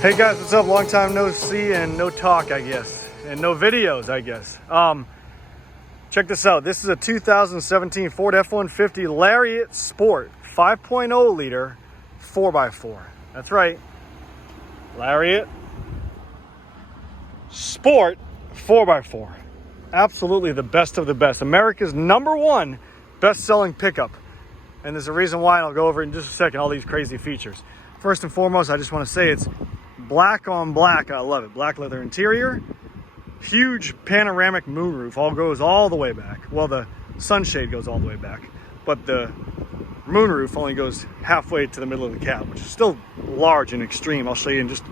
Hey guys, what's up? Long time no see and no talk, I guess, and no videos, I guess. Check this out. This is a 2017 Ford F-150 Lariat Sport 5.0 liter 4x4. That's right, Lariat Sport 4x4. Absolutely the best of the best. America's #1 best-selling pickup. And there's a reason why, and I'll go over it in just a second, all these crazy features. First and foremost, I just want to say it's black on black. I love it. Black leather interior, huge panoramic moonroof, goes all the way back. Well, the sunshade goes all the way back, but the moonroof only goes halfway to the middle of the cab, which is still large and extreme. I'll show you in just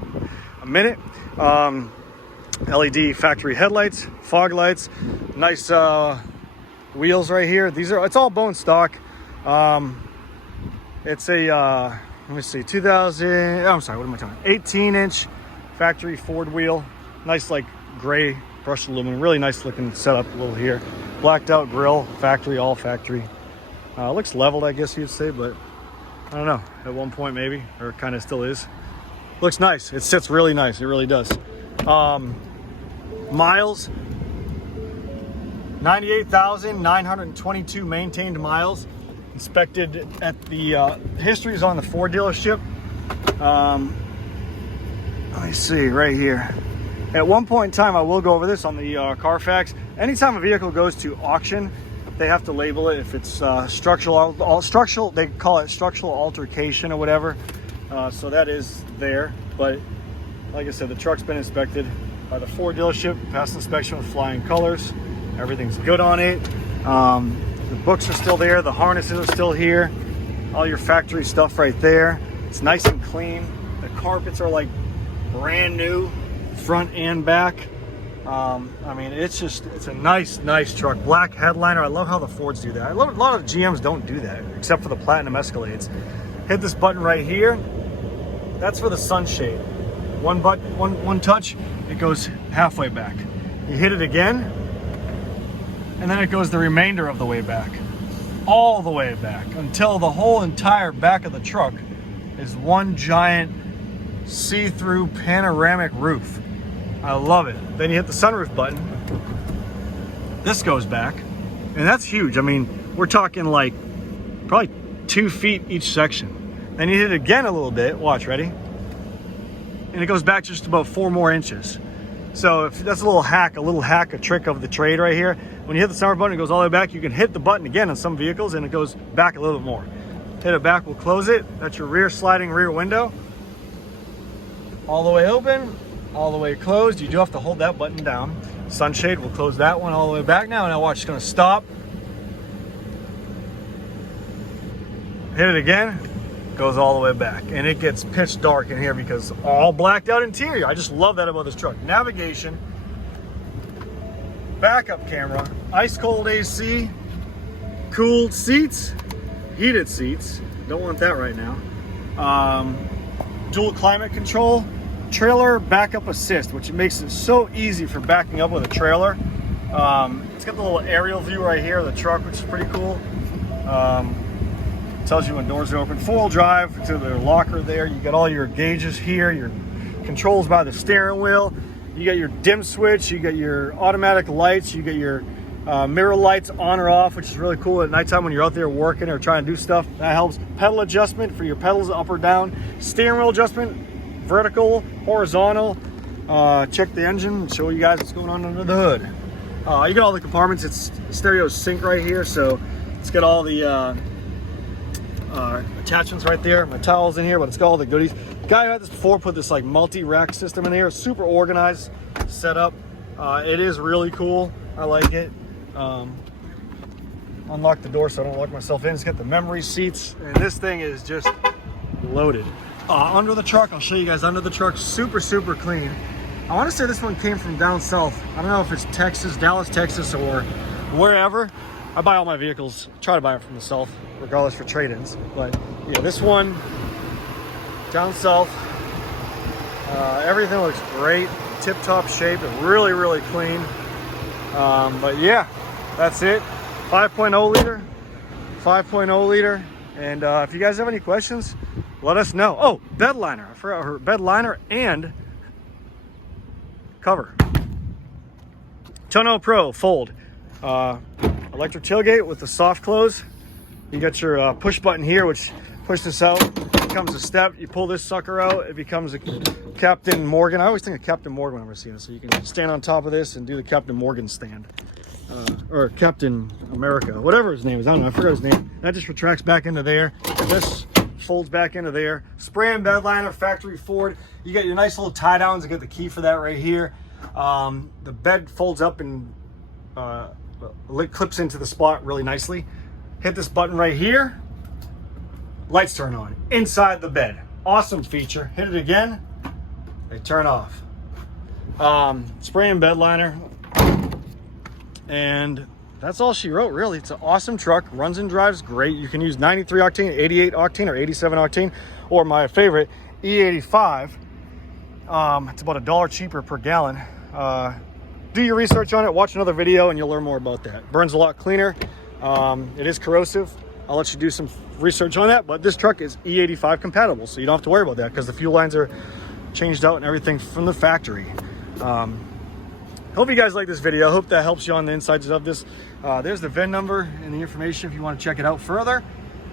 a minute. LED factory headlights, fog lights, nice wheels right here. It's all bone stock. It's a let me see, 18-inch factory Ford wheel. Nice, like, gray brushed aluminum. Really nice looking setup a little here. Blacked out grill, factory, all factory. Looks leveled, I guess you'd say, but I don't know. At one point, maybe, or it kind of still is. Looks nice. It sits really nice. It really does. Miles, 98,922 maintained miles. Inspected at the history is on the Ford dealership. Let me see right here. At one point in time, I will go over this on the Carfax. Anytime a vehicle goes to auction, they have to label it if it's structural. They call it structural altercation or whatever. So that is there. But like I said, the truck's been inspected by the Ford dealership, passed inspection with flying colors. Everything's good on it. The books are still there. The harnesses are still here. All your factory stuff right there. It's nice and clean. The carpets are like brand new, front and back. I mean, it's a nice truck. Black headliner. I love how the Fords do that. A lot of GMs don't do that, except for the Platinum Escalades. Hit this button right here. That's for the sunshade. One touch, it goes halfway back. You hit it again, and then it goes the remainder of the way back, all the way back, until the whole entire back of the truck is one giant see-through panoramic roof. I love it. Then you hit the sunroof button. This goes back, and that's huge. I mean, we're talking like probably 2 feet each section. Then you hit it again a little bit. Watch, ready? And it goes back just about 4 more inches. So if that's a trick of the trade right here. When you hit the sunroof button, it goes all the way back. You can hit the button again on some vehicles and it goes back a little bit more. Hit it back, we'll close it. That's your rear sliding rear window. All the way open, all the way closed. You do have to hold that button down. Sunshade, we'll close that one all the way back now. Now watch, it's gonna stop. Hit it again, goes all the way back. And it gets pitch dark in here because all blacked out interior. I just love that about this truck. Navigation, backup camera, ice cold AC, cooled seats, heated seats. Don't want that right now. Dual climate control, trailer backup assist, which makes it so easy for backing up with a trailer. It's got the little aerial view right here of the truck, which is pretty cool. Tells you when doors are open. 4-wheel drive to the locker there. You got all your gauges here, your controls by the steering wheel. You got your dim switch, you got your automatic lights, you got your mirror lights on or off, which is really cool at nighttime when you're out there working or trying to do stuff. That helps. Pedal adjustment for your pedals up or down. Steering wheel adjustment, vertical, horizontal. Check the engine and show you guys what's going on under the hood. You got all the compartments. It's stereo sync right here, so it's got all the attachments right there. My towels in here, but it's got all the goodies. The guy who had this before put this like multi-rack system in here. Super organized setup. It is really cool. I like it. Unlock the door so I don't lock myself in. It's got the memory seats, and this thing is just loaded. Under the truck, I'll show you guys under the truck. Super clean. I want to say this one came from down south. I don't know if it's Texas, Dallas, Texas, or wherever. I buy all my vehicles, try to buy them from the south, regardless for trade-ins. But yeah, this one, down south, everything looks great, tip-top shape, and really clean. But yeah, that's it. 5.0 liter, And if you guys have any questions, let us know. Oh, bed liner. I forgot her bed liner and cover. Tonneau Pro fold. Electric tailgate with the soft close. You got your push button here, which push this out, becomes a step. You pull this sucker out, it becomes a Captain Morgan. I always think of Captain Morgan whenever I see it. So you can stand on top of this and do the Captain Morgan stand. Or Captain America, whatever his name is. I don't know, I forgot his name. That just retracts back into there. And this folds back into there. Spray and bed liner, factory Ford. You got your nice little tie downs. You got the key for that right here. The bed folds up and clips into the spot really nicely. Hit this button right here. Lights turn on inside the bed. Awesome feature. Hit it again. They turn off. Spray and bed liner. And that's all she wrote, really. It's an awesome truck. Runs and drives great. You can use 93 octane, 88 octane, or 87 octane, or my favorite, E85. It's about $1 cheaper per gallon. Do your research on it. Watch another video, and you'll learn more about that. Burns a lot cleaner. It is corrosive. I'll let you do some research on that, but this truck is E85 compatible, so you don't have to worry about that because the fuel lines are changed out and everything from the factory. Hope you guys like this video. Hope that helps you on the insides of this. There's the VIN number and the information if you want to check it out further.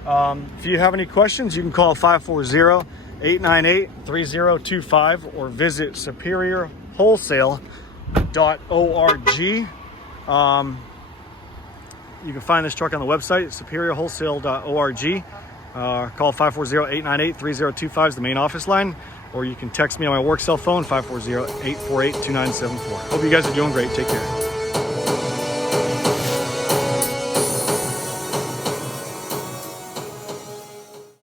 If you have any questions, you can call 540-898-3025 or visit superiorwholesale.org. You can find this truck on the website, superiorwholesale.org. Call 540-898-3025 is the main office line, or you can text me on my work cell phone, 540-848-2974. Hope you guys are doing great. Take care.